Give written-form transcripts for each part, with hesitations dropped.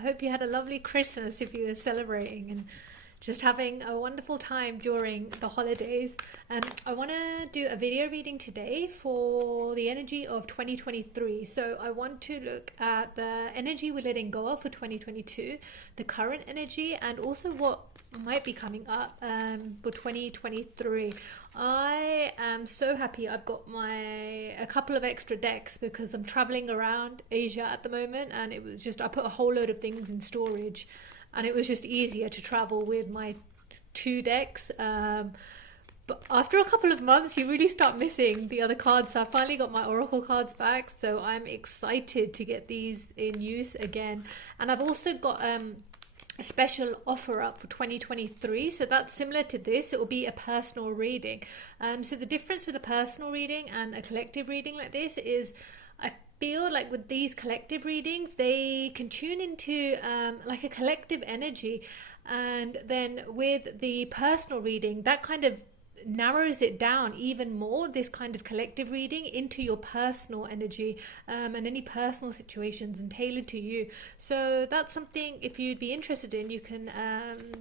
I hope you had a lovely Christmas if you were celebrating and just having a wonderful time during the holidays. I want to do a video reading today for the energy of 2023. So I want to look at the energy we're letting go of for 2022, the current energy, and also what might be coming up for 2023. I am so happy I've got a couple of extra decks because I'm traveling around Asia at the moment, and it was just I put a whole load of things in storage, and it was just easier to travel with my two decks. But after a couple of months, you really start missing the other cards. So I finally got my Oracle cards back, so I'm excited to get these in use again. And I've also got a special offer up for 2023, so that's similar to this. It will be a personal reading. So the difference with a personal reading and a collective reading like this is I feel like with these collective readings they can tune into like a collective energy, and then with the personal reading that kind of narrows it down even more, this kind of collective reading into your personal energy and any personal situations and tailored to you. So that's something, if you'd be interested in, you can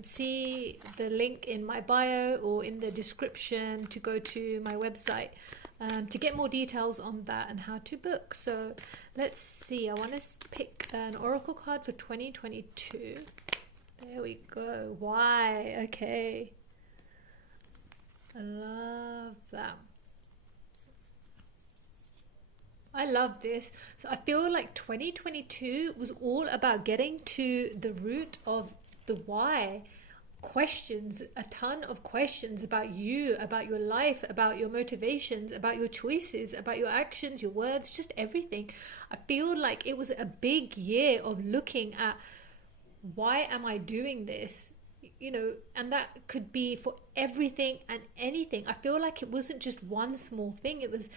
see the link in my bio or in the description to go to my website to get more details on that and how to book. So let's see, I want to pick an oracle card for 2022. There we go. Why? Okay, I love that. I love this. So I feel like 2022 was all about getting to the root of the why. Questions, a ton of questions about you, about your life, about your motivations, about your choices, about your actions, your words, just everything. I feel like it was a big year of looking at why am I doing this? You know, and that could be for everything and anything. I feel like it wasn't just one small thing, it was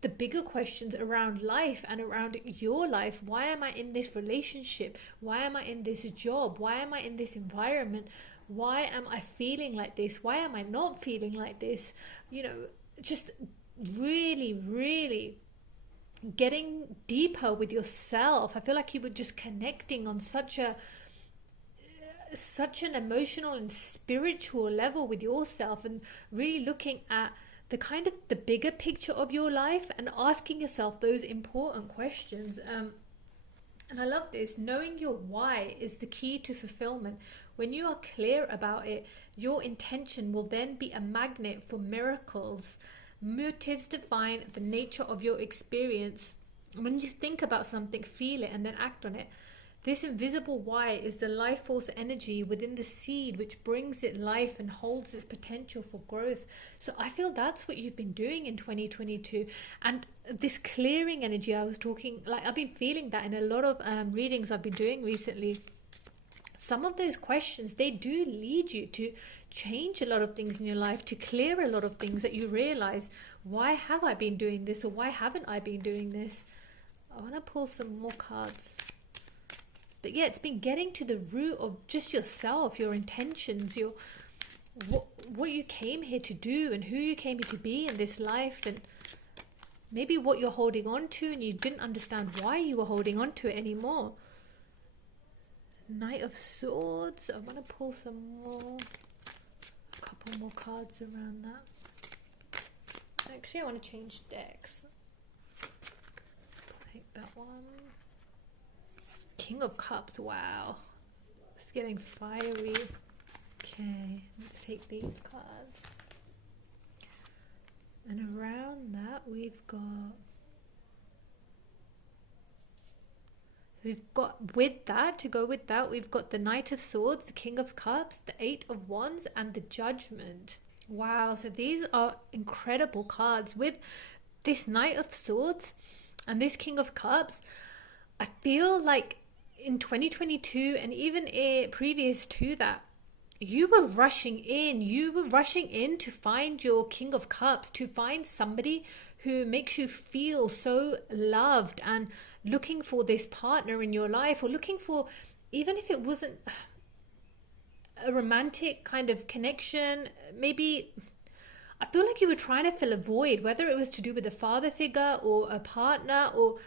the bigger questions around life and around your life. Why am I in this relationship? Why am I in this job? Why am I in this environment? Why am I feeling like this? Why am I not feeling like this? You know, just really getting deeper with yourself. I feel like you were just connecting on such an emotional and spiritual level with yourself, and really looking at the kind of the bigger picture of your life and asking yourself those important questions. And I love this. Knowing your why is the key to fulfillment. When you are clear about it, your intention will then be a magnet for miracles. Motives define the nature of your experience. When you think about something, feel it, and then act on it. This invisible why is the life force energy within the seed which brings it life and holds its potential for growth. So I feel that's what you've been doing in 2022. And this clearing energy I was talking, like I've been feeling that in a lot of readings I've been doing recently. Some of those questions, they do lead you to change a lot of things in your life, to clear a lot of things that you realize, why have I been doing this, or why haven't I been doing this? I want to pull some more cards. But yeah, it's been getting to the root of just yourself, your intentions, your what you came here to do and who you came here to be in this life, and maybe what you're holding on to and you didn't understand why you were holding on to it anymore. Knight of Swords. I want to pull a couple more cards around that. Actually, I want to change decks. Take that one. King of Cups. Wow, it's getting fiery. Okay, let's take these cards. And around that we've got with that, to go with that, we've got the Knight of Swords, the King of Cups, the Eight of Wands, and the Judgment. Wow, so these are incredible cards. With this Knight of Swords and this King of Cups, I feel like in 2022 and even previous to that, you were rushing in to find your King of Cups, to find somebody who makes you feel so loved, and looking for this partner in your life, or looking for, even if it wasn't a romantic kind of connection, maybe I feel like you were trying to fill a void, whether it was to do with a father figure or a partner or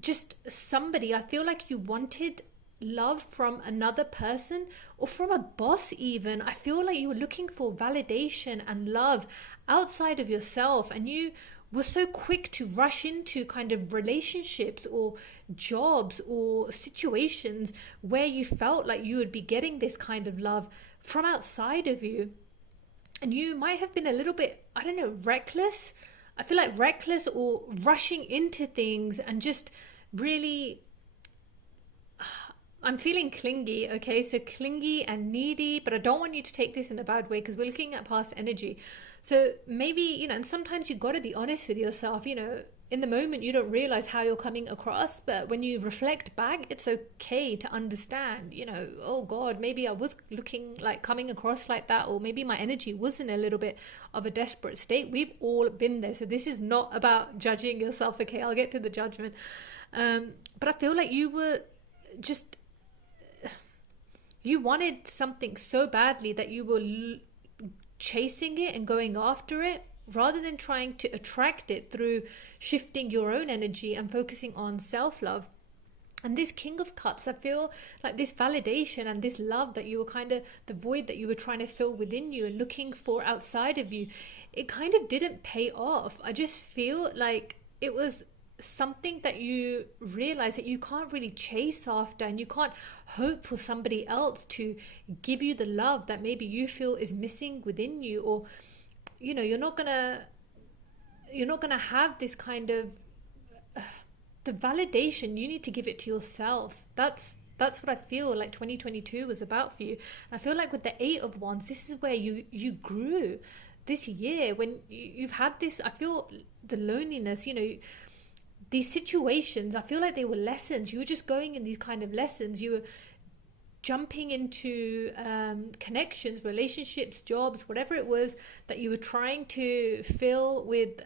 just somebody. I feel like you wanted love from another person or from a boss even. I feel like you were looking for validation and love outside of yourself, and you were so quick to rush into kind of relationships or jobs or situations where you felt like you would be getting this kind of love from outside of you. And you might have been a little bit, I don't know, reckless. I feel like reckless or rushing into things and just really, I'm feeling clingy, okay? So clingy and needy, but I don't want you to take this in a bad way because we're looking at past energy. So maybe, and sometimes you got to be honest with yourself, in the moment you don't realize how you're coming across, but when you reflect back, it's okay to understand, oh God, maybe I was looking like coming across like that, or maybe my energy was in a little bit of a desperate state. We've all been there. So this is not about judging yourself, okay? I'll get to the judgment. But I feel like you were just, you wanted something so badly that you were chasing it and going after it, rather than trying to attract it through shifting your own energy and focusing on self-love. And this King of Cups, I feel like this validation and this love that you were kind of, the void that you were trying to fill within you and looking for outside of you, it kind of didn't pay off. I just feel like it was something that you realize that you can't really chase after, and you can't hope for somebody else to give you the love that maybe you feel is missing within you, or you're not gonna have this kind of the validation. You need to give it to yourself. That's what I feel like 2022 was about for you. I feel like with the 8 of Wands, this is where you grew this year, when you've had this, I feel the loneliness, these situations, I feel like they were lessons. You were just going in these kind of lessons. You were jumping into connections, relationships, jobs, whatever it was that you were trying to fill with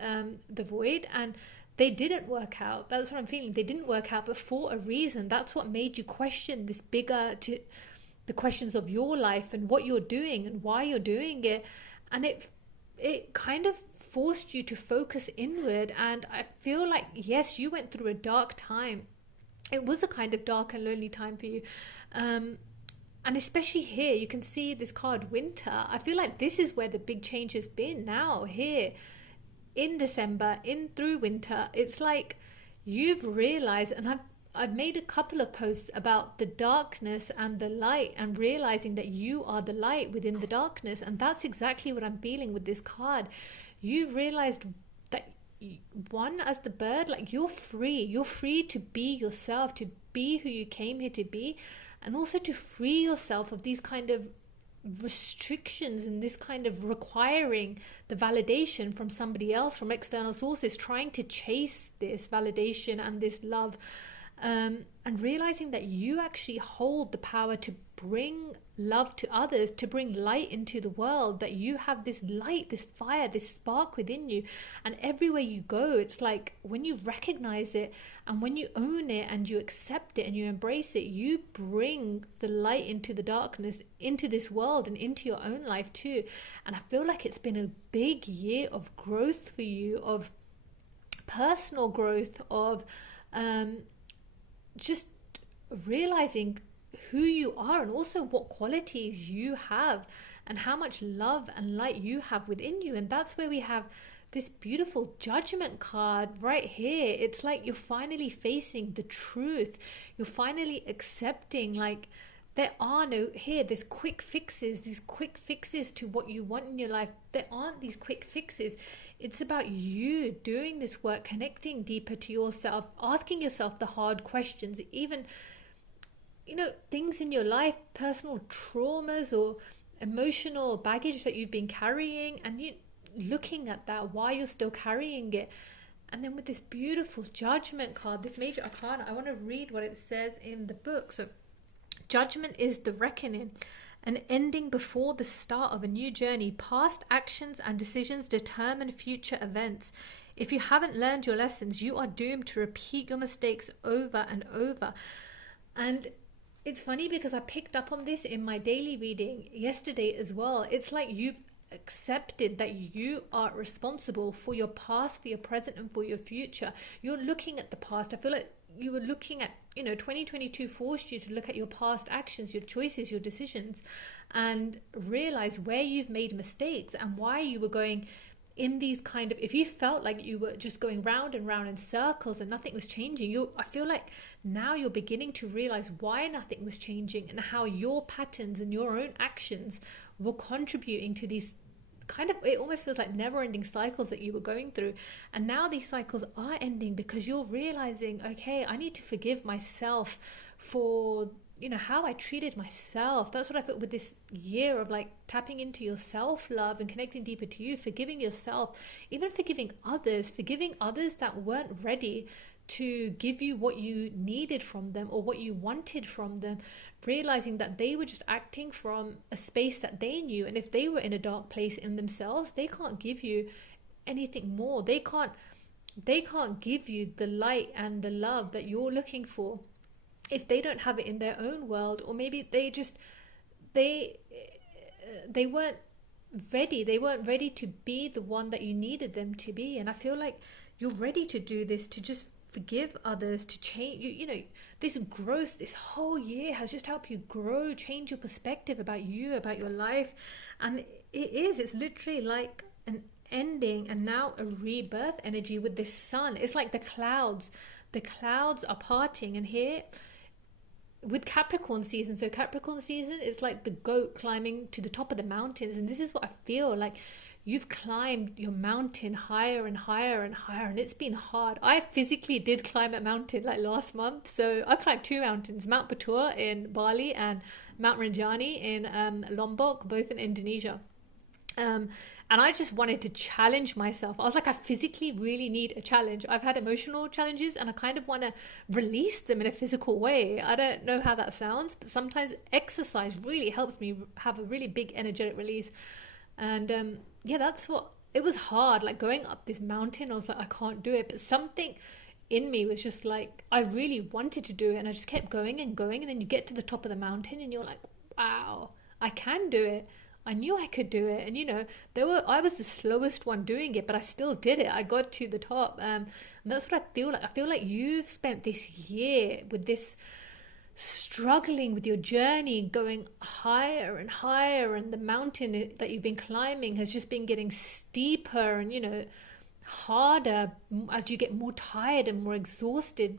the void, and they didn't work out. That's what I'm feeling. They didn't work out, but for a reason. That's what made you question this bigger, the questions of your life and what you're doing and why you're doing it. And it kind of forced you to focus inward. And I feel like, yes, you went through a dark time. It was a kind of dark and lonely time for you. And especially here, you can see this card, Winter. I feel like this is where the big change has been now, here in December, in through winter. It's like you've realized, and I've made a couple of posts about the darkness and the light, and realizing that you are the light within the darkness. And that's exactly what I'm feeling with this card. You've realized that, one, as the bird, like you're free to be yourself, to be who you came here to be, and also to free yourself of these kind of restrictions and this kind of requiring the validation from somebody else, from external sources, trying to chase this validation and this love, and realizing that you actually hold the power to bring love to others, to bring light into the world, that you have this light, this fire, this spark within you. And everywhere you go, it's like when you recognize it and when you own it and you accept it and you embrace it, you bring the light into the darkness, into this world and into your own life too. And I feel like it's been a big year of growth for you, of personal growth, of just realizing who you are and also what qualities you have and how much love and light you have within you. And that's where we have this beautiful Judgment card right here. It's like you're finally facing the truth. You're finally accepting, like, there are no here, there's quick fixes, these quick fixes to what you want in your life. There aren't these quick fixes. It's about you doing this work, connecting deeper to yourself, asking yourself the hard questions, even, things in your life, personal traumas or emotional baggage that you've been carrying, and you looking at that, why you're still carrying it. And then with this beautiful Judgment card, this major arcana, I want to read what it says in the book. So Judgment is the reckoning, an ending before the start of a new journey. Past actions and decisions determine future events. If you haven't learned your lessons, you are doomed to repeat your mistakes over and over. And it's funny because I picked up on this in my daily reading yesterday as well. It's like you've accepted that you are responsible for your past, for your present, and for your future. You're looking at the past. I feel like you were looking at, 2022 forced you to look at your past actions, your choices, your decisions, and realize where you've made mistakes and why you were going in these kind of, if you felt like you were just going round and round in circles and nothing was changing, I feel like now you're beginning to realize why nothing was changing and how your patterns and your own actions were contributing to these kind of, it almost feels like never ending cycles that you were going through. And now these cycles are ending because you're realizing, okay, I need to forgive myself for how I treated myself. That's what I felt with this year of like tapping into your self-love and connecting deeper to you, forgiving yourself, even forgiving others that weren't ready to give you what you needed from them or what you wanted from them, realizing that they were just acting from a space that they knew, and if they were in a dark place in themselves, they can't give you anything more. They can't give you the light and the love that you're looking for if they don't have it in their own world. Or maybe they weren't ready to be the one that you needed them to be. And I feel like you're ready to do this, to just forgive others, to change. This growth, this whole year has just helped you grow, change your perspective about you, about your life. And it's literally like an ending and now a rebirth energy with this sun. It's like the clouds are parting, and here with Capricorn season. So Capricorn season is like the goat climbing to the top of the mountains. And this is what I feel like. You've climbed your mountain higher and higher and higher, and it's been hard. I physically did climb a mountain like last month. So I climbed two mountains, Mount Batur in Bali and Mount Rinjani in Lombok, both in Indonesia. And I just wanted to challenge myself. I was like, I physically really need a challenge. I've had emotional challenges and I kind of want to release them in a physical way. I don't know how that sounds, but sometimes exercise really helps me have a really big energetic release. And that's what, it was hard, like going up this mountain. I was like, I can't do it. But something in me was just like, I really wanted to do it. And I just kept going and going. And then you get to the top of the mountain and you're like, wow, I can do it. I knew I could do it. And I was the slowest one doing it, but I still did it. I got to the top. And that's what I feel like. I feel like you've spent this year with this struggling with your journey, going higher and higher, and the mountain that you've been climbing has just been getting steeper and harder as you get more tired and more exhausted.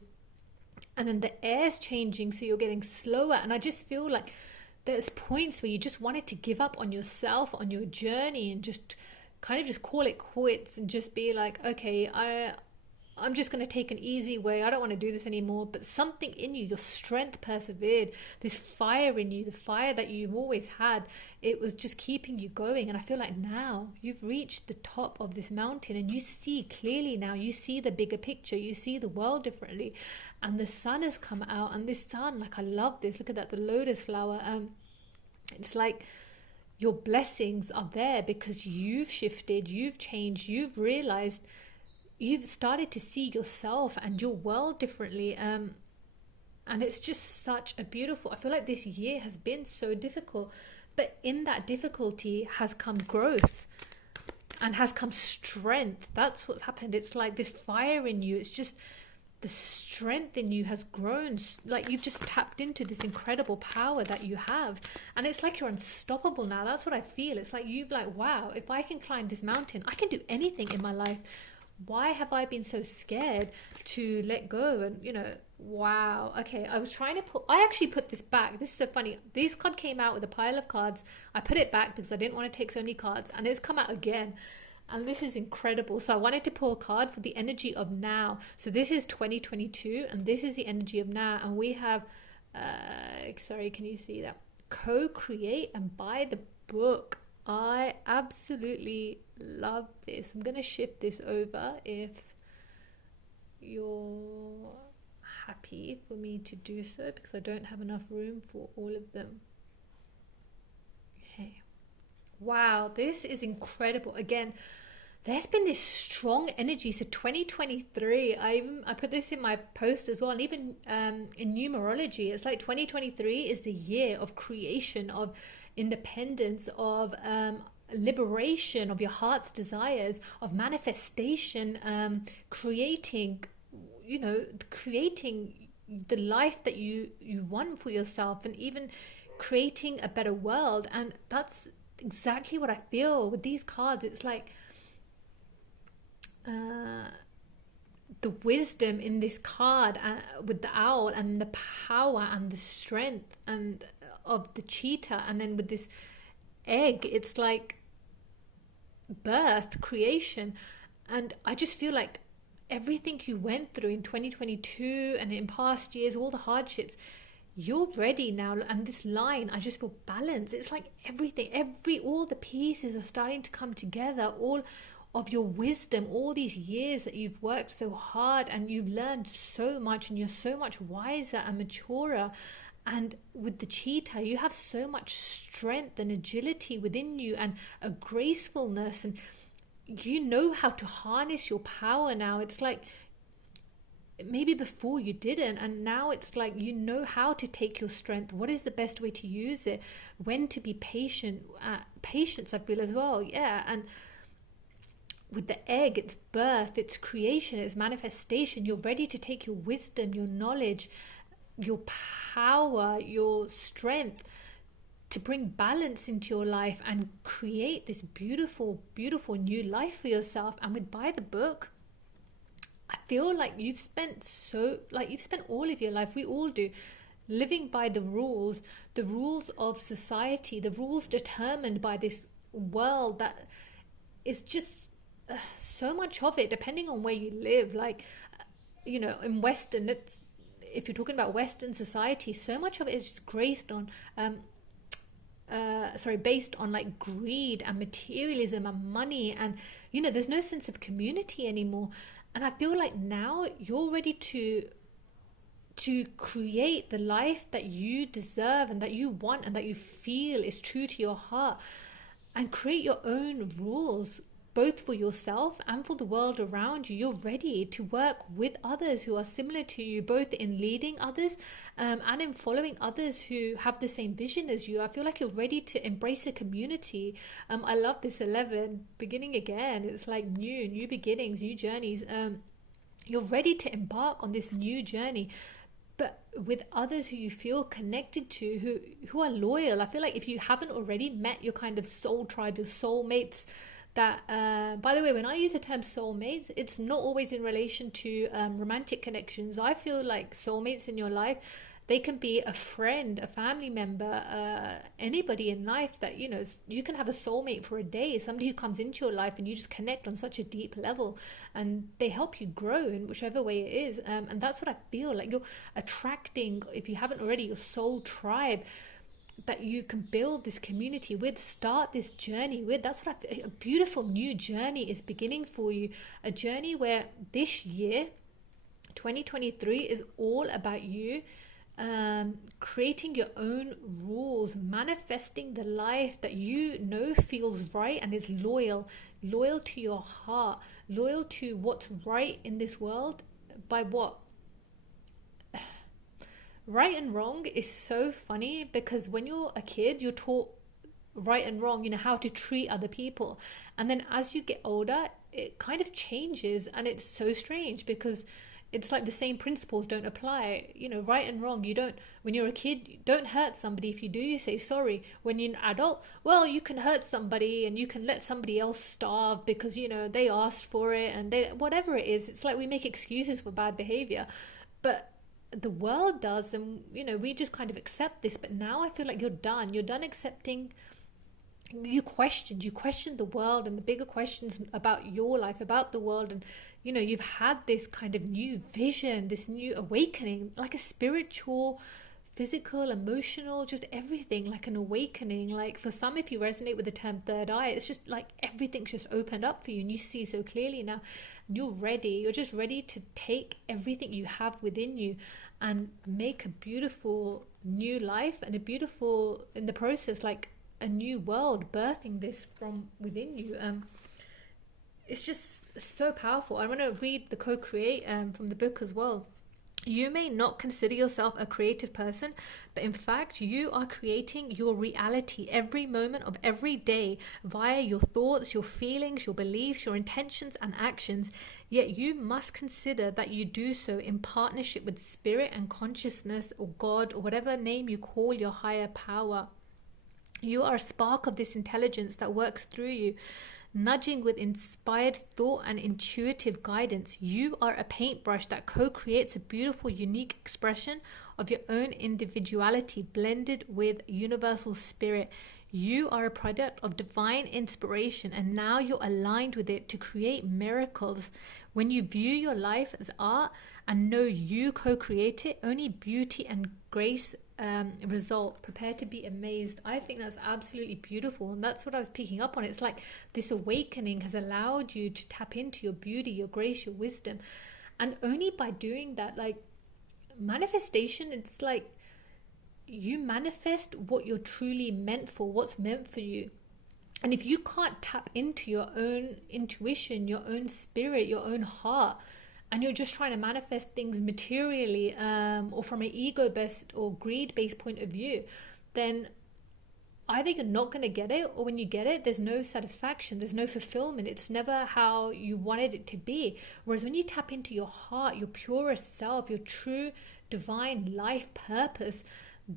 And then the air's changing, so you're getting slower. And I just feel like there's points where you just wanted to give up on yourself, on your journey, and just kind of just call it quits and just be like, okay, I'm just going to take an easy way. I don't want to do this anymore. But something in you, your strength persevered. This fire in you, the fire that you've always had, it was just keeping you going. And I feel like now you've reached the top of this mountain and you see clearly now. You see the bigger picture. You see the world differently. And the sun has come out. And this sun, like, I love this. Look at that, the lotus flower. It's like your blessings are there because you've shifted, you've changed, you've realized, you've started to see yourself and your world differently. And it's just such a beautiful, I feel like this year has been so difficult, but in that difficulty has come growth and has come strength. That's what's happened. It's like this fire in you. It's just the strength in you has grown. Like you've just tapped into this incredible power that you have. And it's like you're unstoppable now. That's what I feel. It's like you've like, wow, if I can climb this mountain, I can do anything in my life. Why have I been so scared to let go? And wow. Okay, I actually put this back. This is so funny. This card came out with a pile of cards. I put it back because I didn't want to take so many cards, and it's come out again. And this is incredible. So I wanted to pull a card for the energy of now. So this is 2022 and this is the energy of now. And we have, sorry, can you see that? Co-create and buy the book. I absolutely love this. I'm going to shift this over if you're happy for me to do so, because I don't have enough room for all of them. Okay. Wow, this is incredible. Again, there's been this strong energy. So 2023, I put this in my post as well, and even in numerology, it's like 2023 is the year of creation, of independence, of liberation of your heart's desires, of manifestation, creating creating the life that you want for yourself, and even creating a better world. And that's exactly what I feel with these cards. It's like the wisdom in this card, with the owl, and the power and the strength and of the cheetah, and then with this egg, it's like birth, creation. And I just feel like everything you went through in 2022 and in past years, all the hardships, you're ready now. And this line, I just feel balance. It's like everything, all the pieces are starting to come together. All of your wisdom, all these years that you've worked so hard, and you've learned so much, and you're so much wiser and maturer. And with the cheetah, you have so much strength and agility within you, and a gracefulness, and you know how to harness your power now. It's like maybe before you didn't, and now it's like you know how to take your strength, what is the best way to use it, when to be patient. Patience, I feel, as well. Yeah. And with the egg, it's birth, it's creation, it's manifestation. You're ready to take your wisdom, your knowledge, your power, your strength, to bring balance into your life and create this beautiful, beautiful new life for yourself. And with By the Book, I feel like you've spent all of your life, we all do, living by the rules of society, the rules determined by this world that is just so much of it, depending on where you live. Like, in Western, if you're talking about Western society, so much of it is just based on like greed and materialism and money, and there's no sense of community anymore. And I feel like now you're ready to create the life that you deserve and that you want and that you feel is true to your heart, and create your own rules, both for yourself and for the world around you. You're ready to work with others who are similar to you, both in leading others and in following others who have the same vision as you. I feel like you're ready to embrace a community. I love this 11, beginning again. It's like new beginnings, new journeys. You're ready to embark on this new journey, but with others who you feel connected to, who are loyal. I feel like if you haven't already met your kind of soul tribe, your soulmates, that by the way, when I use the term soulmates, it's not always in relation to romantic connections. I feel like soulmates in your life, they can be a friend, a family member, anybody in life that you can have a soulmate for a day, somebody who comes into your life and you just connect on such a deep level, and they help you grow in whichever way it is. And that's what I feel like you're attracting, if you haven't already, your soul tribe that you can build this community with, start this journey with. That's what a beautiful new journey is beginning for you. A journey where this year, 2023, is all about you creating your own rules, manifesting the life that you know feels right and is loyal to your heart, loyal to what's right in this world. By what? Right and wrong is so funny, because when you're a kid, you're taught right and wrong, how to treat other people. And then as you get older, it kind of changes, and it's so strange because it's like the same principles don't apply. Right and wrong, when you're a kid, you don't hurt somebody. If you do, you say sorry. When you're an adult, well, you can hurt somebody and you can let somebody else starve because they asked for it, and whatever it is. It's like we make excuses for bad behavior, but the world does, and we just kind of accept this. But now I feel like you're done accepting. You questioned the world and the bigger questions about your life, about the world, and you've had this kind of new vision, this new awakening, like a spiritual, physical, emotional, just everything, like an awakening. Like for some, if you resonate with the term third eye, it's just like everything's just opened up for you and you see so clearly now. You're just ready to take everything you have within you and make a beautiful new life, and in the process, like a new world, birthing this from within you. It's just so powerful. I want to read the co-create from the book as well. You may not consider yourself a creative person, but in fact, you are creating your reality every moment of every day via your thoughts, your feelings, your beliefs, your intentions, and actions. Yet you must consider that you do so in partnership with spirit and consciousness, or God, or whatever name you call your higher power. You are a spark of this intelligence that works through you, nudging with inspired thought and intuitive guidance. You are a paintbrush that co creates a beautiful, unique expression of your own individuality blended with universal spirit. You are a product of divine inspiration, and now you're aligned with it to create miracles. When you view your life as art and know you co create it, only beauty and grace result. Prepare to be amazed. I think that's absolutely beautiful, and that's what I was picking up on. It's like this awakening has allowed you to tap into your beauty, your grace, your wisdom, and only by doing that, like manifestation, it's like you manifest what you're truly meant for, what's meant for you. And if you can't tap into your own intuition, your own spirit, your own heart, and you're just trying to manifest things materially, or from an ego-based or greed-based point of view, then either you're not going to get it, or when you get it, there's no satisfaction, there's no fulfillment. It's never how you wanted it to be. Whereas when you tap into your heart, your purest self, your true divine life purpose,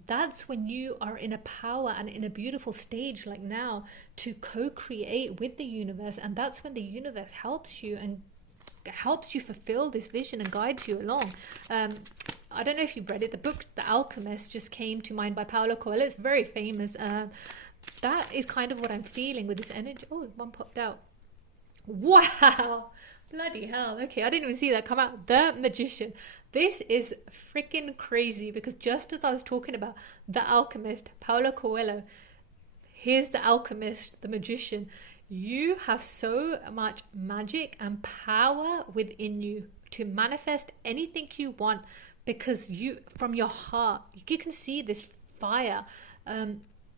that's when you are in a power and in a beautiful stage like now to co-create with the universe. And that's when the universe helps you and helps you fulfill this vision and guides you along. I don't know if you've read it. The book The Alchemist just came to mind by Paulo Coelho. It's very famous. That is kind of what I'm feeling with this energy. Oh, one popped out. Wow. Bloody hell. Okay, I didn't even see that come out. The Magician. This is freaking crazy, because just as I was talking about The Alchemist, Paulo Coelho, here's The Alchemist, The Magician. You have so much magic and power within you to manifest anything you want, because you, from your heart, you can see this fire,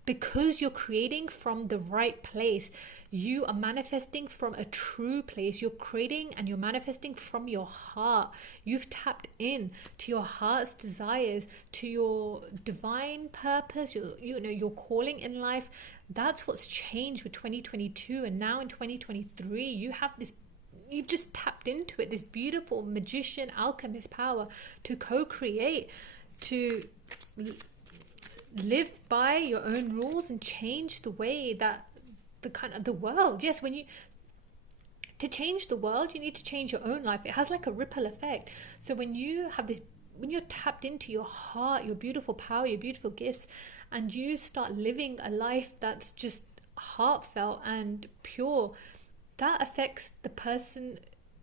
because you're creating from the right place. You are manifesting from a true place. You're creating and you're manifesting from your heart. You've tapped in to your heart's desires, to your divine purpose, your calling in life. That's what's changed with 2022, and now in 2023 you have this, you've just tapped into it, this beautiful magician alchemist power to co-create, to live by your own rules and change the way that the world. Yes, when you, to change the world, you need to change your own life. It has like a ripple effect. So when you have this, when you're tapped into your heart, your beautiful power, your beautiful gifts, and you start living a life that's just heartfelt and pure, that affects the person,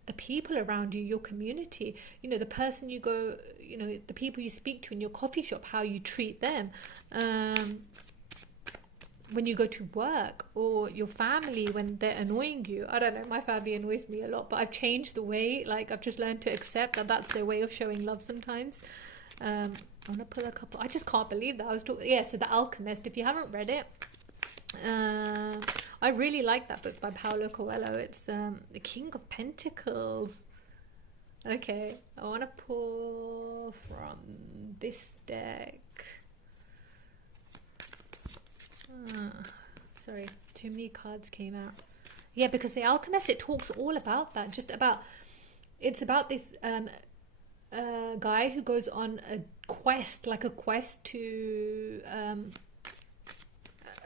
the people around you, your community, the person you go, the people you speak to in your coffee shop, how you treat them, when you go to work, or your family when they're annoying you. I don't know, my family annoys me a lot, but I've changed the way, like I've just learned to accept that that's their way of showing love sometimes. I want to pull a couple. I just can't believe that I was talking. Yeah, so The Alchemist, if you haven't read it, I really like that book by Paulo Coelho. It's The King of Pentacles. Okay, I want to pull from this deck. Sorry, too many cards came out. Yeah, because The Alchemist, it talks all about that. Just about, it's about this guy who goes on a quest, like a quest to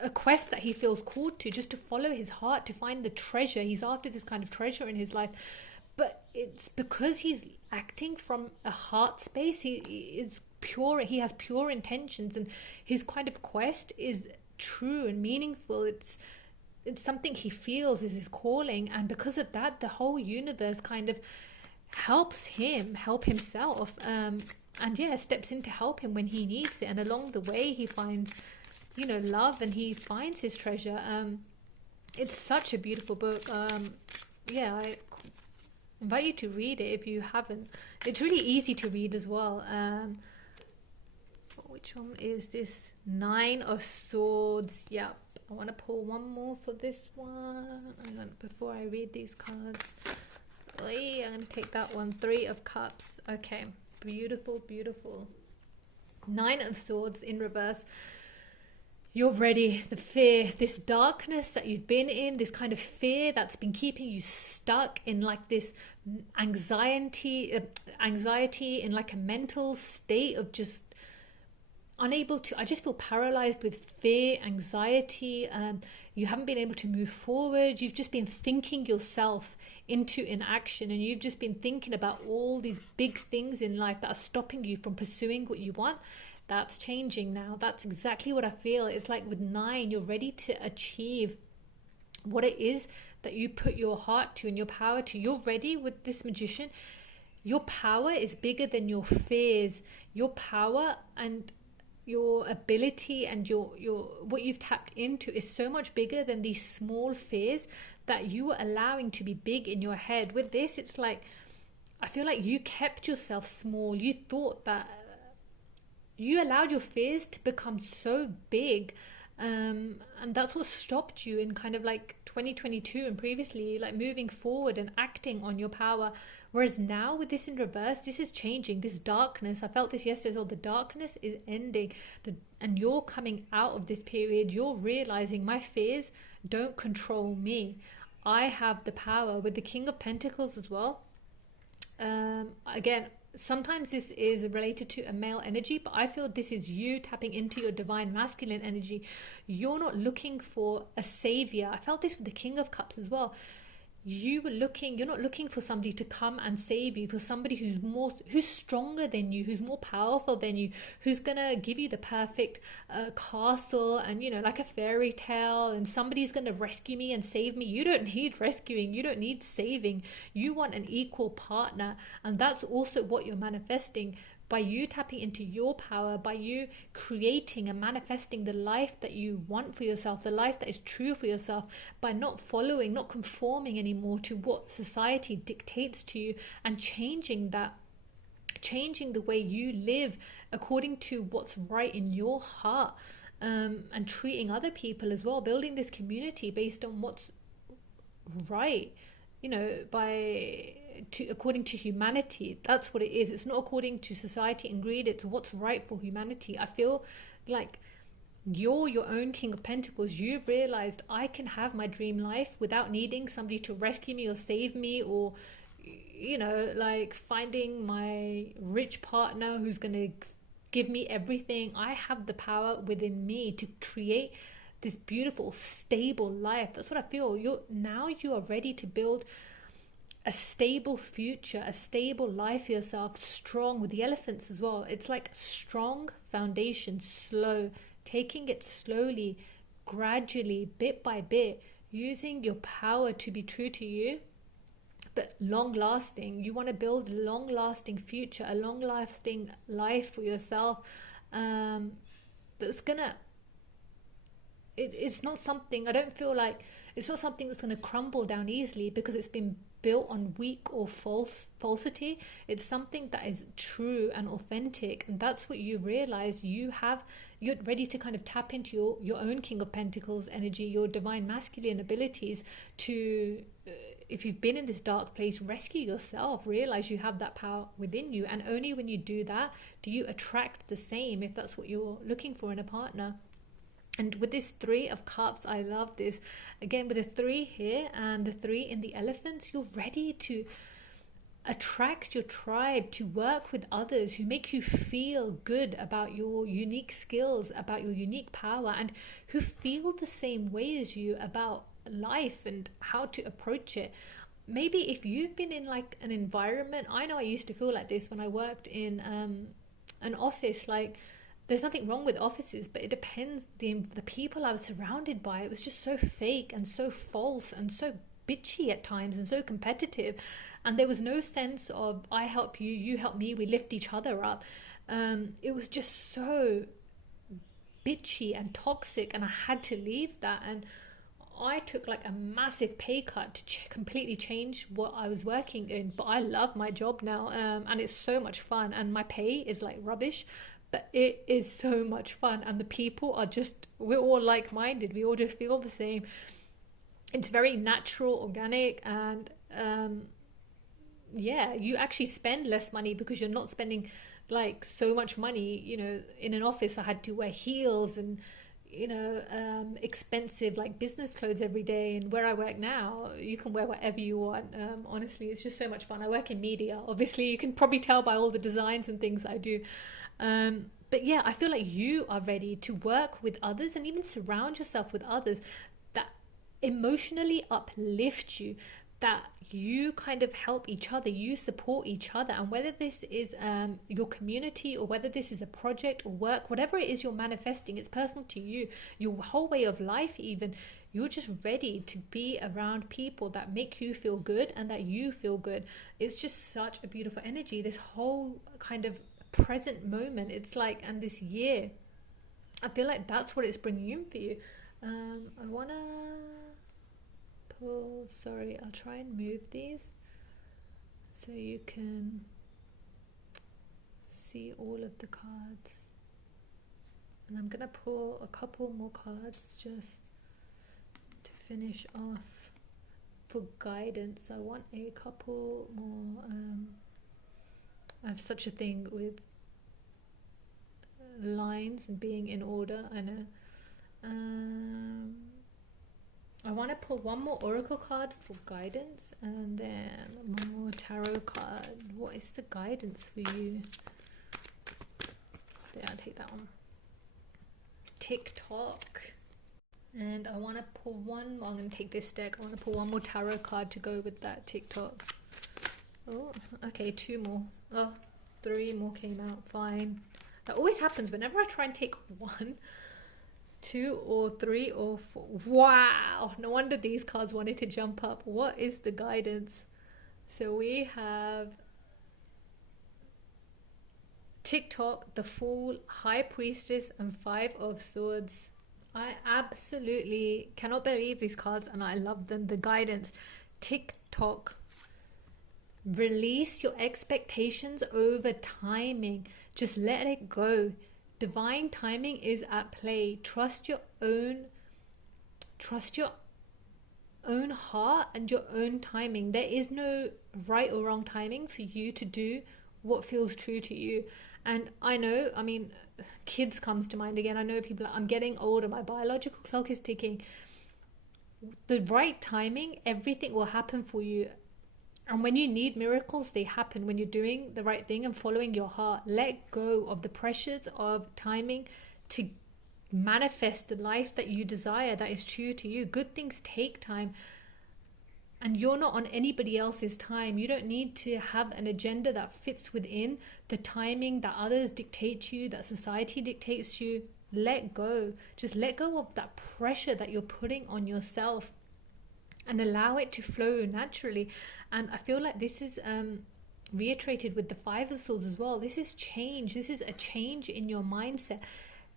a quest that he feels called to, just to follow his heart, to find the treasure. He's after this kind of treasure in his life, but it's because he's acting from a heart space. He is pure, he has pure intentions, and his kind of quest is true and meaningful. It's something he feels is his calling, and because of that, the whole universe kind of helps him help himself, and yeah, steps in to help him when he needs it. And along the way, he finds love, and he finds his treasure. It's such a beautiful book. Yeah, I invite you to read it if you haven't. It's really easy to read as well. Which one is this? Nine of Swords. Yep. I want to pull one more for this one. Before I read these cards, I'm going to take that one. Three of Cups. Okay. Beautiful, beautiful. Nine of Swords in reverse. You're ready. The fear, this darkness that you've been in, this kind of fear that's been keeping you stuck in like this anxiety in like a mental state of just unable to, I just feel paralyzed with fear, anxiety. You haven't been able to move forward. You've just been thinking yourself into inaction, and you've just been thinking about all these big things in life that are stopping you from pursuing what you want. That's changing now. That's exactly what I feel. It's like with 9, you're ready to achieve what it is that you put your heart to and your power to. You're ready with this Magician. Your power is bigger than your fears. Your power and your ability and your what you've tapped into is so much bigger than these small fears that you were allowing to be big in your head. With this, it's like, I feel like you kept yourself small. You thought that you allowed your fears to become so big, and that's what stopped you in kind of like 2022 and previously, like moving forward and acting on your power. Whereas now with this in reverse, this is changing. This darkness, I felt this yesterday, so the darkness is ending, and you're coming out of this period. You're realizing my fears don't control me. I have the power. With the King of Pentacles as well, again, sometimes this is related to a male energy, but I feel this is you tapping into your divine masculine energy. You're not looking for a savior. I felt this with the King of Cups as well. You're not looking for somebody to come and save you, for somebody who's stronger than you, who's more powerful than you, who's gonna give you the perfect castle and, you know, like a fairy tale, and somebody's gonna rescue me and save me. You don't need rescuing, you don't need saving. You want an equal partner, and that's also what you're manifesting. By you tapping into your power, by you creating and manifesting the life that you want for yourself, the life that is true for yourself, by not conforming anymore to what society dictates to you, and changing the way you live according to what's right in your heart, and treating other people as well, building this community based on what's right, you know, according to humanity. That's what it is. It's not according to society and greed. It's what's right for humanity. I feel like you're your own King of Pentacles. You've realized, I can have my dream life without needing somebody to rescue me or save me, or, you know, like finding my rich partner who's going to give me everything. I have the power within me to create this beautiful, stable life. That's what I feel. You are ready to build a stable future, a stable life for yourself, strong. With the elephants as well, it's like strong foundation, slow, taking it slowly, gradually, bit by bit, using your power to be true to you, but long lasting. You want to build a long lasting future, a long lasting life for yourself, that's gonna, it's not something, I don't feel like it's not something that's going to crumble down easily because it's been built on weak or falsity. It's something that is true and authentic, and that's what you realize. You're ready to kind of tap into your own King of Pentacles energy, your divine masculine abilities to, if you've been in this dark place, rescue yourself, realize you have that power within you. And only when you do that do you attract the same, if that's what you're looking for in a partner. And with this 3 of Cups, I love this. Again, with the 3 here and the 3 in the elephants, you're ready to attract your tribe, to work with others who make you feel good about your unique skills, about your unique power, and who feel the same way as you about life and how to approach it. Maybe if you've been in like an environment, I know I used to feel like this when I worked in an office, like, there's nothing wrong with offices, but it depends. The people I was surrounded by, it was just so fake and so false and so bitchy at times and so competitive. And there was no sense of, I help you, you help me, we lift each other up. It was just so bitchy and toxic, and I had to leave that. And I took like a massive pay cut to completely change what I was working in. But I love my job now, and it's so much fun. And my pay is like rubbish, but it is so much fun, and the people are just, we're all like-minded, we all just feel the same. It's very natural, organic, and yeah, you actually spend less money because you're not spending like so much money. You know, in an office, I had to wear heels and, expensive like business clothes every day. And where I work now, you can wear whatever you want. Honestly, it's just so much fun. I work in media. Obviously, you can probably tell by all the designs and things I do. But yeah, I feel like you are ready to work with others and even surround yourself with others that emotionally uplift you, that you kind of help each other, you support each other. And whether this is your community, or whether this is a project or work, whatever it is you're manifesting, it's personal to you, your whole way of life even, you're just ready to be around people that make you feel good and that you feel good. It's just such a beautiful energy, this whole kind of present moment. It's like, and this year, I feel like that's what it's bringing in for you. I want to pull, sorry, I'll try and move these so you can see all of the cards. And I'm going to pull a couple more cards just to finish off for guidance. I want a couple more. I have such a thing with lines and being in order. I know. I want to pull one more oracle card for guidance, and then one more tarot card. What is the guidance for you? Yeah, I'll take that one. TikTok. And I want to pull one more. I'm going to take this deck. I want to pull one more tarot card to go with that TikTok. Oh, okay, 2 more. Oh, 3 more came out. Fine. That always happens whenever I try and take 1, 2 or 3 or 4. Wow, no wonder these cards wanted to jump up. What is the guidance? So we have TikTok, the Fool, High Priestess, and 5 of Swords. I absolutely cannot believe these cards, and I love them. The guidance: TikTok, release your expectations over timing. Just let it go. Divine timing is at play. Trust your own heart and your own timing. There is no right or wrong timing for you to do what feels true to you. And I know, I mean, kids comes to mind again. I know people, I'm getting older, my biological clock is ticking. The right timing, everything will happen for you. And when you need miracles, they happen when you're doing the right thing and following your heart. Let go of the pressures of timing to manifest the life that you desire, that is true to you. Good things take time, and you're not on anybody else's time. You don't need to have an agenda that fits within the timing that others dictate to you, that society dictates to you. Let go. Just let go of that pressure that you're putting on yourself and allow it to flow naturally. And I feel like this is reiterated with the 5 of Swords as well. This is change. This is a change in your mindset.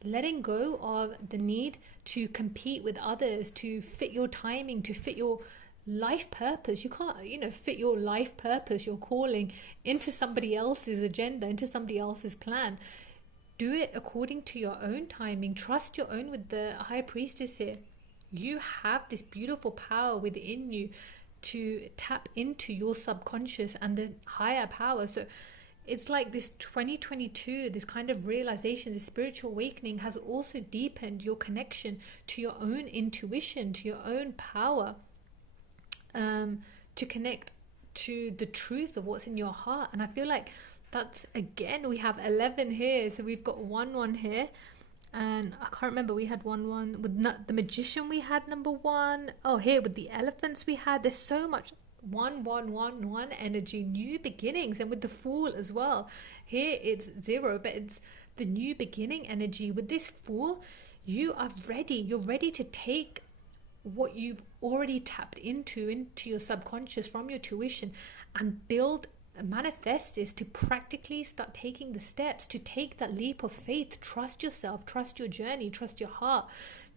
Letting go of the need to compete with others, to fit your timing, to fit your life purpose. You can't, fit your life purpose, your calling, into somebody else's agenda, into somebody else's plan. Do it according to your own timing. Trust your own. With the High Priestess here, you have this beautiful power within you to tap into your subconscious and the higher power. So it's like this 2022, this kind of realization, this spiritual awakening has also deepened your connection to your own intuition, to your own power, to connect to the truth of what's in your heart. And I feel like that's, again, we have 11 here. So we've got 1 here. And I can't remember, we had 1 with the Magician, we had number 1. Oh, here with the Elephants we had, there's so much 1 energy, new beginnings. And with the Fool as well, here it's 0, but it's the new beginning energy. With this Fool, you are ready. You're ready to take what you've already tapped into your subconscious from your tuition and manifest this, to practically start taking the steps, to take that leap of faith. Trust yourself, trust your journey, trust your heart,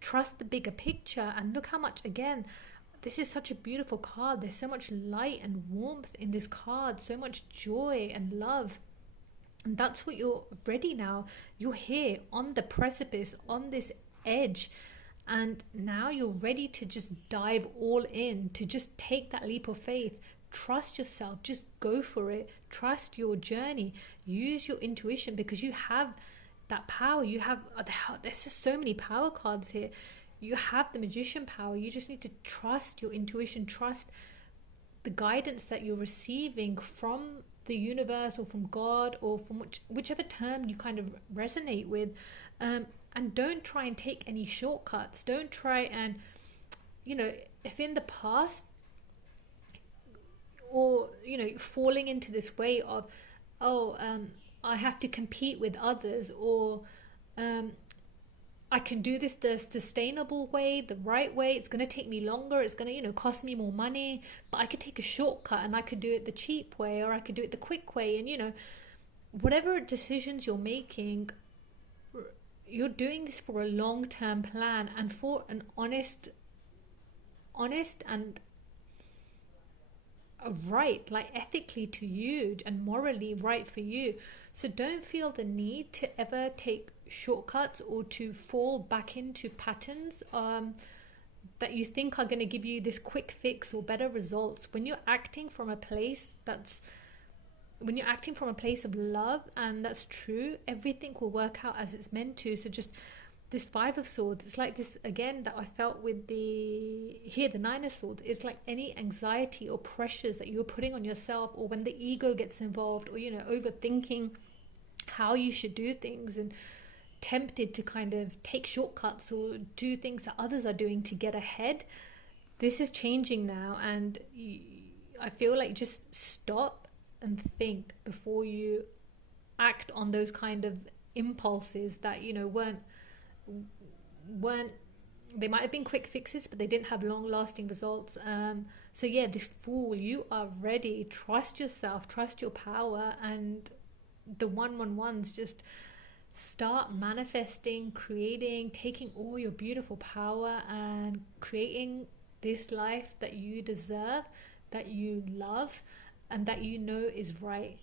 trust the bigger picture. And look how much, again, this is such a beautiful card. There's so much light and warmth in this card, so much joy and love. And that's what you're ready now. You're here on the precipice, on this edge, and now you're ready to just dive all in, to just take that leap of faith, trust yourself, just go for it, trust your journey, use your intuition, because you have that power. You have, there's just so many power cards here. You have the magician power. You just need to trust your intuition, trust the guidance that you're receiving from the universe or from God, or from whichever term you kind of resonate with. And don't try and take any shortcuts. Don't try and, if in the past, or falling into this way of, I have to compete with others, or I can do this the sustainable way, the right way. It's going to take me longer, it's going to cost me more money, but I could take a shortcut and I could do it the cheap way, or I could do it the quick way. And whatever decisions you're making, you're doing this for a long-term plan and for an honest and right, like ethically to you and morally right for you. So don't feel the need to ever take shortcuts or to fall back into patterns that you think are going to give you this quick fix or better results. When you're acting from a place of love, and that's true, everything will work out as it's meant to. So just this Five of Swords, it's like this again that I felt with the Nine of Swords. It's like any anxiety or pressures that you're putting on yourself, or when the ego gets involved, or overthinking how you should do things and tempted to kind of take shortcuts or do things that others are doing to get ahead. This is changing now, and I feel like just stop and think before you act on those kind of impulses that weren't they might have been quick fixes, but they didn't have long-lasting results. So yeah, this Fool, you are ready. Trust yourself, trust your power, and the 111s, just start manifesting, creating, taking all your beautiful power and creating this life that you deserve, that you love, and that is right.